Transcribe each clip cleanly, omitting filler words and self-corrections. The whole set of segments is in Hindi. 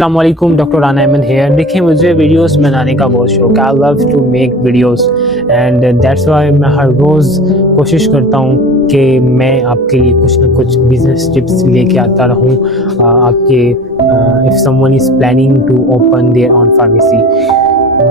अस्सलामुअलैकुम, डॉक्टर राना अहमद हेयर। देखिए, मुझे वीडियोस बनाने का बहुत शौक है। I love to make videos and that's why मैं हर रोज़ कोशिश करता हूँ कि मैं आपके लिए कुछ ना कुछ बिजनेस टिप्स लेके आता रहूँ। आपके if someone is planning to open their own pharmacy,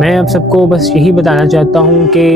मैं आप सबको बस यही बताना चाहता हूँ कि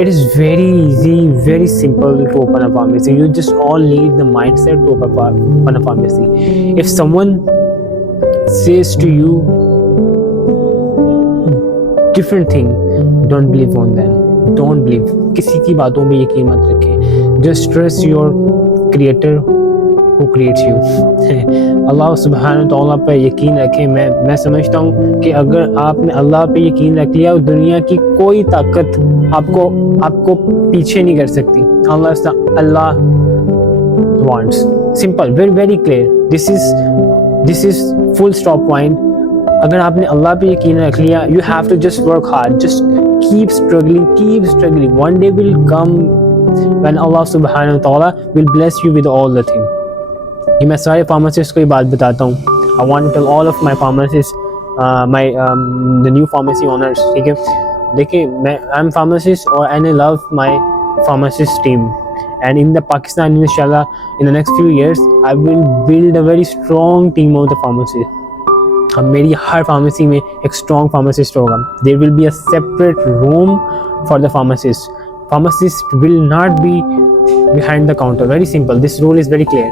it is very easy, very simple to open a pharmacy. You just all need the mindset to open a pharmacy. If someone says to you different thing, don't believe on them. Don't believe. किसी की बातों में यकीन मत रखें. Just trust your creator who creates you. अल्लाह सुब्हानहू व तआला पे यकीन रखें। मैं समझता हूँ कि अगर आपने अल्लाह पे यकीन रख लिया, दुनिया की कोई ताकत आपको पीछे नहीं कर सकती। अल्लाह wants. Simple, very very clear. This is full stop point. अगर आपने अल्लाह पे यकीन रख लिया, you have to just work hard, just keep struggling. One day will come when Allah subhanahu wa ta'ala will bless you with all the thing. ये मैं सारे फार्मासिस्ट को ये बात बताता हूँ। I want to tell all of my pharmacists, the new pharmacy owners, ठीक है। देखिए, I'm a pharmacist and I love my pharmacist team. And in the Pakistan, inshallah, in the next few years, I will build a very strong team of the pharmacists. अब मेरी हर फार्मेसी में एक स्ट्रॉन्ग फार्मासिस्ट होगा। There will be a separate room for the pharmacist. Pharmacist will not be behind the counter. Very simple, this rule is very clear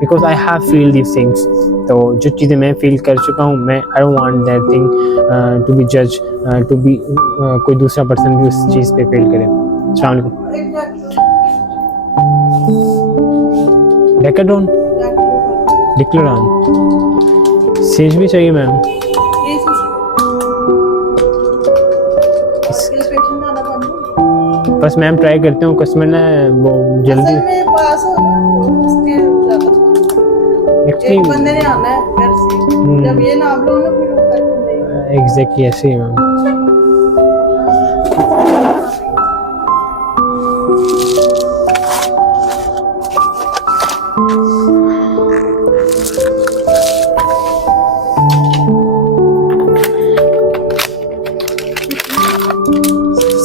because I have feel this things. तो जो चीज़ें मैं फील कर चुका हूँ, मैं I don't want that thing to be जज, टू बी कोई दूसरा पर्सन भी उस चीज़ पे फील करे. अस्सलाम वालेकुम. डेकाडोन, डिक्लोरॉन, सेज भी चाहिए मैम. बस मैम ट्राई करते हूँ, कस्टमर ना वो जल्दी बंदे ने आना है घर से, जब ये नाम लो ना फिर वो करते नहीं. एग्जैक्टली ऐसे ही मैम.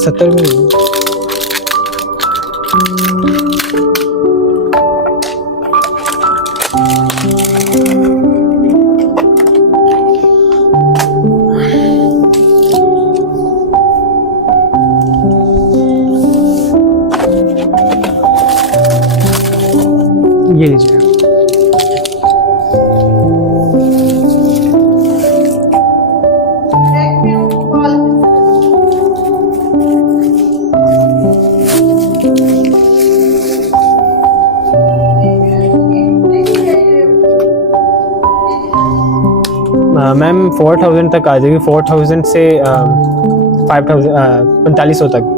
सत्तर में ये लीजिए. मैम 4000 तक आ जाएगी. 4000 से 5000 4500 तक.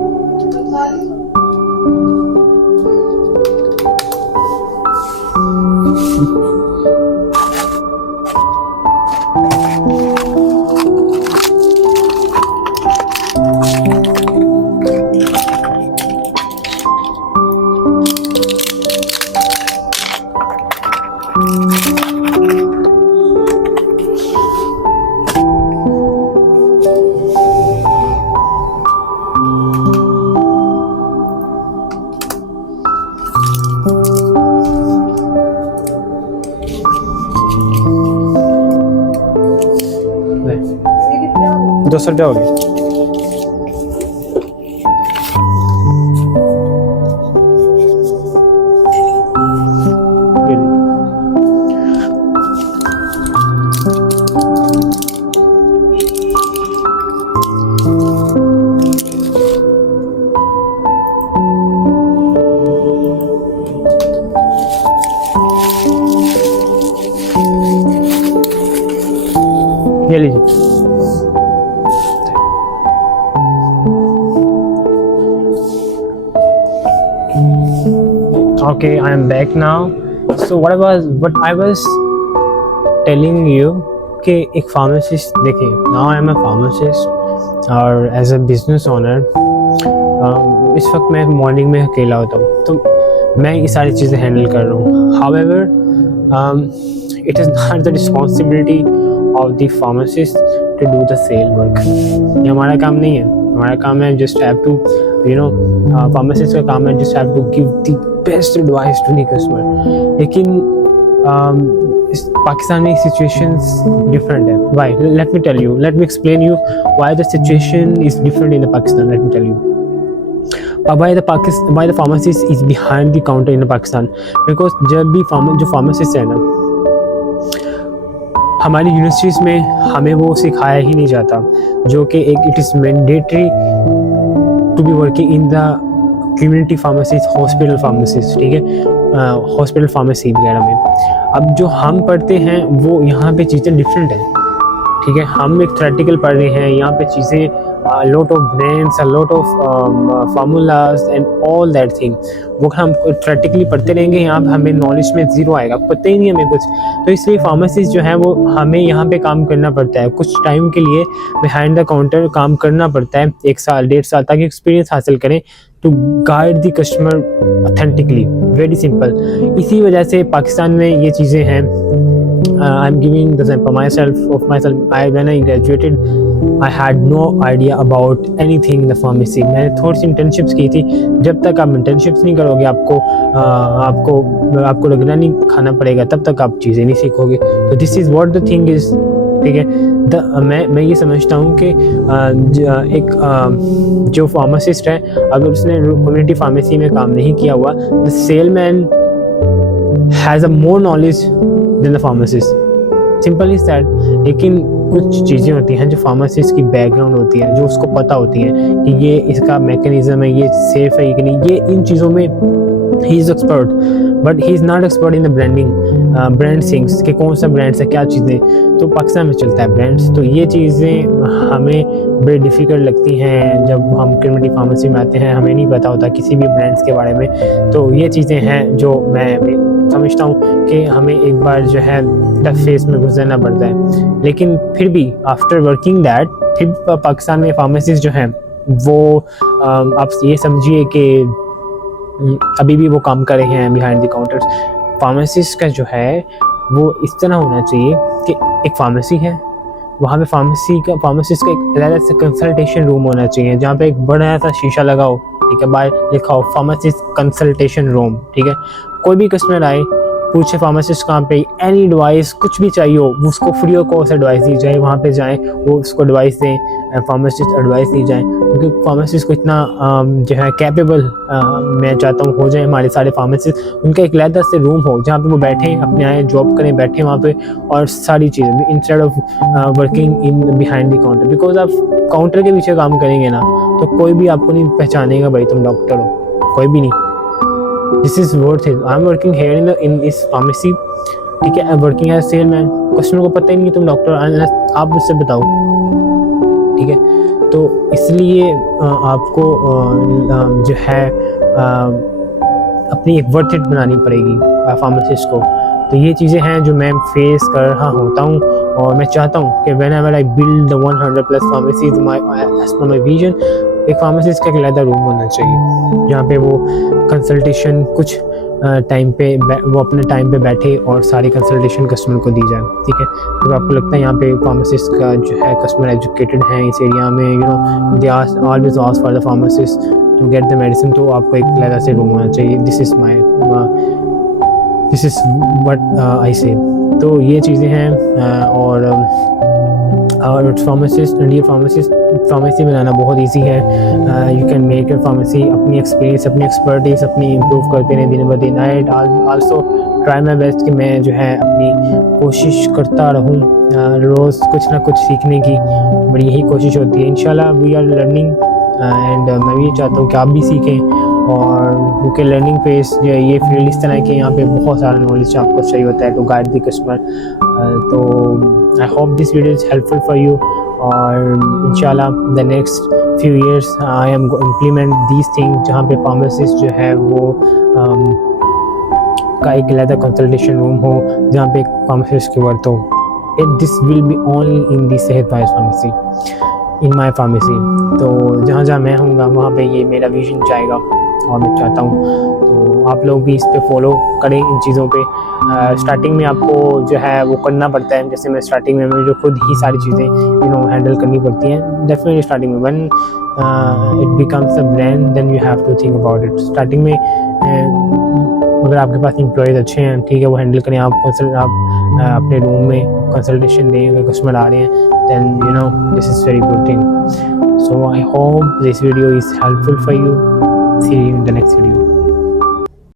₹200 हो गया. ये लीजिए. Okay, I am back now. So what I was telling you कि एक फार्मासिस्ट, देखिए, now I am a pharmacist और as a business owner इस वक्त मैं मॉर्निंग में अकेला होता हूँ, तो मैं ये सारी चीज़ें हैंडल कर रहा हूँ. However, it is not the responsibility of the pharmacist to do the sale work. ये हमारा काम नहीं है, हमारा काम है just have to pharmacist का काम है just have to give the best advice to the customer. लेकिन पाकिस्तान में सिचुएशंस डिफरेंट है. Why? Let me explain you why the situation is different in the Pakistan. Let me tell you. Why the pharmacist is behind the counter in Pakistan? Because जब भी जो pharmacist है ना, हमारी यूनिवर्सिटीज़ में हमें वो सिखाया ही नहीं जाता, जो कि एक it is mandatory to be working in the community pharmacist, hospital pharmacist, ठीक है, हॉस्पिटल फार्मेसी वगैरह में. अब जो हम पढ़ते हैं वो यहाँ पे चीज़ें डिफरेंट हैं, ठीक है. हम एक थ्योरेटिकल पढ़ रहे हैं, यहाँ पे चीज़ें lot of brands, a lot of formulas and all that thing, वो हम थ्योरेटिकली पढ़ते रहेंगे, यहाँ पे हमें नॉलेज में ज़ीरो आएगा, पता ही नहीं हमें कुछ. तो इसलिए फार्मेसिस्ट जो है वो हमें यहाँ पे काम करना पड़ता है, कुछ टाइम के लिए बिहाइंड द काउंटर काम करना पड़ता है, 1 साल 1.5 साल, ताकि एक्सपीरियंस हासिल करें to guide the customer authentically. Very simple. इसी वजह से पाकिस्तान में ये चीज़ें हैं. I'm giving the example myself. When I graduated, I had no idea about anything in the pharmacy. मैंने थोड़ी सी इंटर्नशिप्स की थी. जब तक आप इंटर्नशिप्स नहीं करोगे, आपको लगना नहीं खाना पड़ेगा, तब तक आप चीज़ें नहीं सीखोगे. तो this is what the thing is, ठीक है. मैं ये समझता हूँ कि एक जो फार्मासिस्ट है, अगर उसने कम्युनिटी फार्मेसी में काम नहीं किया हुआ, the salesman has a more knowledge than the pharmacist. Simple is that. लेकिन कुछ चीज़ें होती हैं जो फार्मासिस्ट की बैकग्राउंड होती है, जो उसको पता होती है कि ये इसका मैकेनिज्म है, ये सेफ है कि नहीं, ये इन चीज़ों में he is expert. But he is not expert in the branding, brand things, कि कौन सा ब्रांड्स है, क्या चीज़ें. तो पाकिस्तान में चलता है ब्रांड्स. तो ये चीज़ें हमें बड़ी डिफ़िकल्ट लगती हैं जब हम कम्युनिटी फार्मेसी में आते हैं, हमें नहीं पता होता किसी भी ब्रांड्स के बारे में. तो ये चीज़ें हैं जो मैं समझता हूँ कि हमें एक बार जो है टफ फेस में गुजरना पड़ता है. लेकिन फिर भी आफ्टर वर्किंग दैट, फिर पाकिस्तान में फार्मेसिस्ट जो हैं वो आप ये समझिए कि अभी भी वो काम कर रहे हैं बिहाइंड द काउंटर्स. फार्मेसिस्ट का जो है वो इस तरह होना चाहिए कि एक फार्मेसी है, वहाँ पे फार्मेसिस्ट का एक अलग से कंसल्टेशन रूम होना चाहिए, जहाँ पे एक बड़ा सा शीशा लगा हो, ठीक है, बाहर लिखा हो फार्मेसिस्ट कंसल्टेशन रूम, ठीक है. कोई भी कस्टमर आए, पूछे फार्मासिस्ट कहाँ पे, एनी एडवाइस कुछ भी चाहिए हो, उसको फ्री ऑफ कॉस्ट एडवाइस दी जाए. वहाँ पे जाएं, वो उसको एडवाइस दें, फार्मासिस्ट एडवाइस दी जाए, क्योंकि फार्मासिस्ट को इतना जो है कैपेबल मैं चाहता हूँ हो जाए हमारे सारे फार्मासिस्ट. उनका एक अलग से रूम हो जहाँ पे वो बैठें, अपने आए जॉब करें, बैठें वहाँ पे, और सारी चीज़ें instead of working in behind the counter. Because आप काउंटर के पीछे काम करेंगे ना, तो कोई भी आपको नहीं पहचानेगा भाई तुम डॉक्टर हो, कोई भी नहीं. This is worth it. I'm working here in this pharmacy, ठीक है. I'm working as salesman. Customer को पता ही नहीं तुम डॉक्टर, unless आप मुझसे बताओ, ठीक है. तो इसलिए आपको जो है अपनी एक वर्थ इट बनानी पड़ेगी फार्मासिस्ट को. तो ये चीज़ें हैं जो मैं फेस कर रहा होता हूँ, और मैं चाहता हूँ कि whenever I build the 100+ pharmacies as per my vision, एक फार्मासिस्ट का अलग रूम होना चाहिए जहाँ पे वो कंसल्टेशन कुछ टाइम पे वो अपने टाइम पे बैठे और सारी कंसल्टेशन कस्टमर को दी जाए, ठीक है. तो आपको लगता है यहाँ पे फार्मासिस्ट का जो है कस्टमर एजुकेटेड है इस एरिया में, they always ask for the pharmacist to get the medicine, तो आपको एक अलग से रूम होना चाहिए. दिस इज़ व्हाट आई से. तो ये चीज़ें हैं. और फार्मेसी बनाना बहुत इजी है. You can make your pharmacy. अपनी एक्सपीरियंस, अपनी एक्सपर्टीज अपनी इम्प्रूव करते रहें दिन ब दिन. I also try my best कि मैं जो है अपनी कोशिश करता रहूँ, रोज़ कुछ ना कुछ सीखने की बड़ी यही कोशिश होती है. इंशाल्लाह वी आर लर्निंग, एंड मैं भी चाहता हूँ कि आप भी सीखें. और क्योंकि लर्निंग फेस जो है ये फील्ड इस तरह के यहाँ पे बहुत सारा नॉलेज आपको चाहिए होता है टू गाइड द कस्टमर. तो I hope this video is helpful for you, और इंशाल्लाह the next few years I am implement these thing, जहाँ पे फार्मासिस्ट जो है वो का एक अलग कंसल्टेशन रूम हो जहाँ पे एक फार्मासिस्ट की वर्क हो. This will be only in the Sehat wise pharmacy, in my pharmacy. तो जहाँ जहाँ मैं हूँगा वहाँ पे ये मेरा विजन जाएगा, और मैं चाहता हूँ तो आप लोग भी इस पे फॉलो करें इन चीज़ों पे। स्टार्टिंग में आपको जो है वो करना पड़ता है, जैसे मैं स्टार्टिंग में मुझे खुद ही सारी चीज़ें हैंडल करनी पड़ती हैं डेफिनेटली स्टार्टिंग में। When it becomes a brand then you have to think about it. Starting में अगर आपके पास एम्प्लॉयज़ अच्छे हैं, ठीक है, वो हैंडल करें, आप अपने रूम में कंसल्टेशन दें, अगर कस्टमर आ रहे हैं, then you know this is very good thing. So I hope this video is helpful for you. See you in the next video.